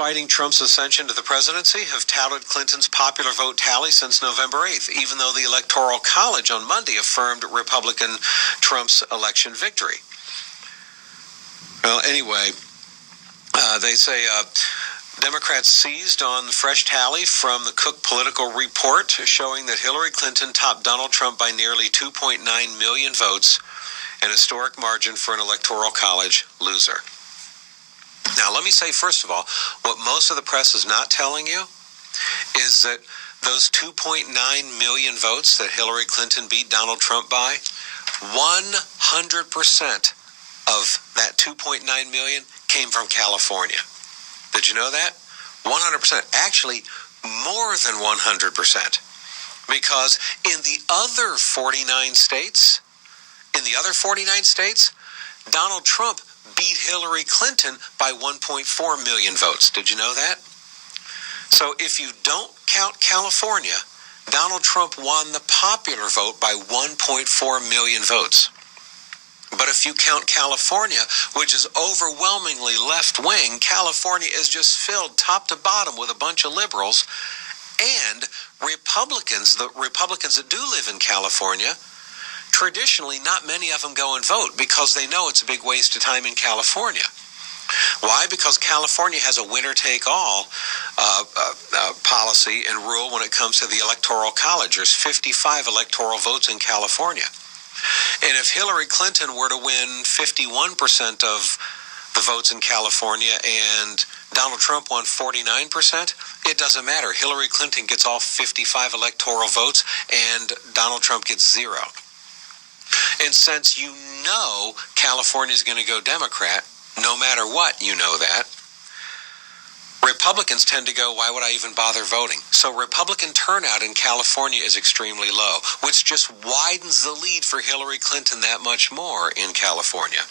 fighting Trump's ascension to the presidency have touted Clinton's popular vote tally since November 8th, even though the Electoral College on Monday affirmed Republican Trump's election victory. Well, anyway, they say Democrats seized on the fresh tally from the Cook Political Report showing that Hillary Clinton topped Donald Trump by nearly 2.9 million votes, an historic margin for an Electoral College loser. Now, let me say, first of all, what most of the press is not telling you is that those 2.9 million votes that Hillary Clinton beat Donald Trump by, 100% of that 2.9 million came from California. Did you know that? 100%. Actually, more than 100%. Because in the other 49 states, Donald Trump beat Hillary Clinton by 1.4 million votes. Did you know that? So if you don't count California, Donald Trump won the popular vote by 1.4 million votes. But if you count California, which is overwhelmingly left-wing, California is just filled top to bottom with a bunch of liberals and Republicans. The Republicans that do live in California, traditionally, not many of them go and vote because they know it's a big waste of time in California. Why? Because California has a winner-take-all policy and rule when it comes to the Electoral College. There's 55 electoral votes in California. And if Hillary Clinton were to win 51% of the votes in California and Donald Trump won 49%, it doesn't matter. Hillary Clinton gets all 55 electoral votes and Donald Trump gets 0. And since you know California is going to go Democrat, no matter what, you know that, Republicans tend to go, why would I even bother voting? So Republican turnout in California is extremely low, which just widens the lead for Hillary Clinton that much more in California.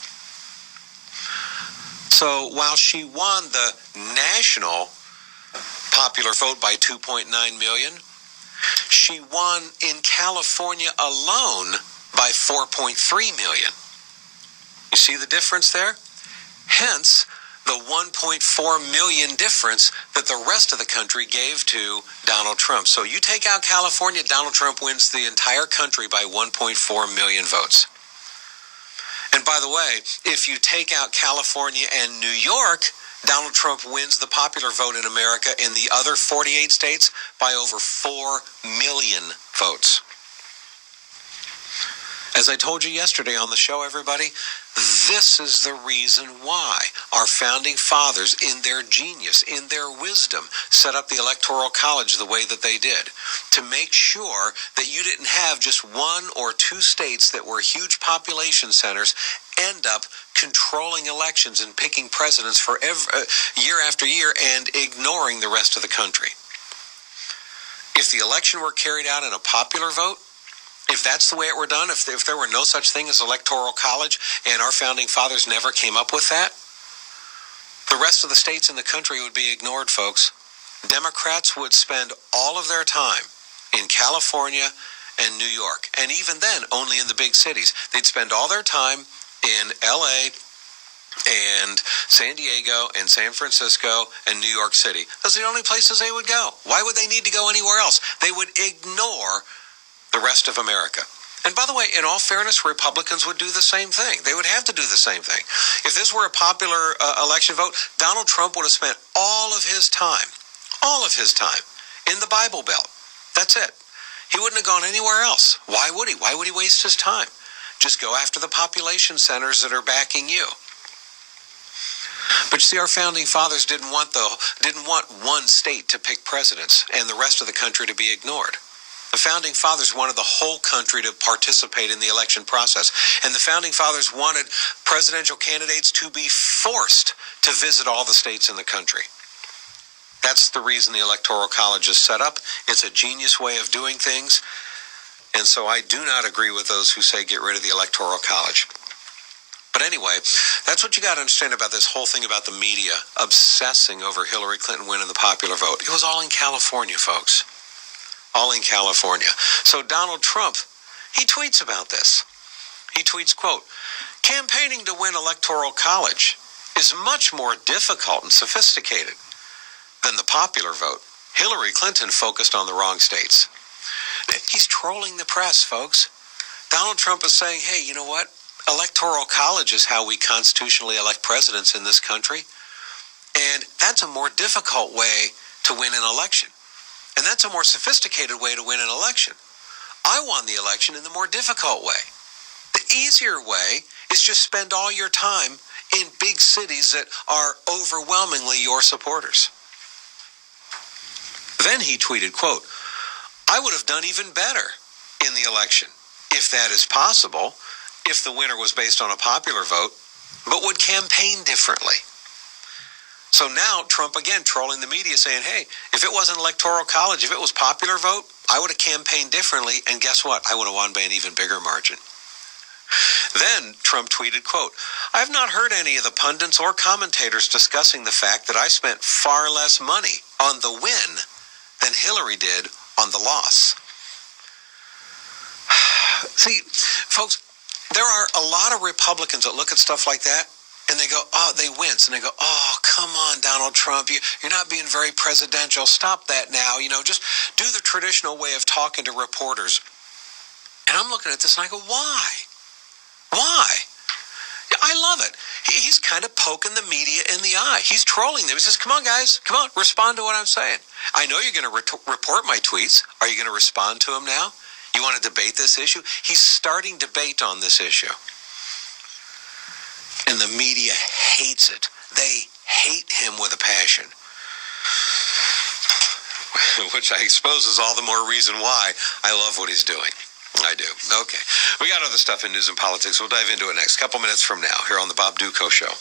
So while she won the national popular vote by 2.9 million, she won in California alone by 4.3 million. You see the difference there? Hence, the 1.4 million difference that the rest of the country gave to Donald Trump. So you take out California, Donald Trump wins the entire country by 1.4 million votes. And by the way, if you take out California and New York, Donald Trump wins the popular vote in America in the other 48 states by over 4 million votes. As I told you yesterday on the show, everybody, this is the reason why our founding fathers, in their genius, in their wisdom, set up the Electoral College the way that they did, to make sure that you didn't have just one or two states that were huge population centers end up controlling elections and picking presidents for year after year and ignoring the rest of the country. If the election were carried out in a popular vote, if that's the way it were done, if there were no such thing as Electoral College and our founding fathers never came up with that, the rest of the states in the country would be ignored, folks. Democrats would spend all of their time in California and New York, and even then, only in the big cities. They'd spend all their time in L.A., and San Diego and San Francisco and New York City. Those are the only places they would go. Why would they need to go anywhere else? They would ignore the rest of America. And by the way, in all fairness, Republicans would do the same thing. They would have to do the same thing. If this were a popular election vote, Donald Trump would have spent all of his time in the Bible Belt. That's it. He wouldn't have gone anywhere else. Why would he? Why would he waste his time? Just go after the population centers that are backing you. But you see, our founding fathers didn't want one state to pick presidents and the rest of the country to be ignored. The founding fathers wanted the whole country to participate in the election process. And the founding fathers wanted presidential candidates to be forced to visit all the states in the country. That's the reason the Electoral College is set up. It's a genius way of doing things. And so I do not agree with those who say get rid of the Electoral College. But anyway, that's what you got to understand about this whole thing about the media obsessing over Hillary Clinton winning the popular vote. It was all in California, folks. All in California. So Donald Trump, he tweets about this. He tweets, quote, "Campaigning to win Electoral College is much more difficult and sophisticated. than the popular vote. Hillary Clinton focused on the wrong states. He's trolling the press, folks. Donald Trump is saying, hey, you know what? Electoral college is how we constitutionally elect presidents in this country. And that's a more difficult way to win an election. And that's a more sophisticated way to win an election. I won the election in the more difficult way. The easier way is just spend all your time in big cities that are overwhelmingly your supporters. Then he tweeted, quote, I would have done even better in the election, if that is possible, if the winner was based on a popular vote, but would campaign differently. So now Trump again trolling the media saying, hey, if it wasn't electoral college, if it was popular vote, I would have campaigned differently. And guess what? I would have won by an even bigger margin. Then Trump tweeted, quote, I have not heard any of the pundits or commentators discussing the fact that I spent far less money on the win than Hillary did on the loss. See, folks, there are a lot of Republicans that look at stuff like that and they go, oh, they wince and they go, oh, come on, Donald Trump, you're not being very presidential. Stop that now. Just do the traditional way of talking to reporters. And I'm looking at this and I go, why? Why? I love it. He's kind of poking the media in the eye. He's trolling them. He says, come on, guys. Come on. Respond to what I'm saying. I know you're going to report my tweets. Are you going to respond to them now? You want to debate this issue? He's starting debate on this issue. And the media hates it. They hate him with a passion. Which I suppose is all the more reason why I love what he's doing. I do. Okay. We got other stuff in news and politics. We'll dive into it next couple minutes from now here on the Bob Duco Show.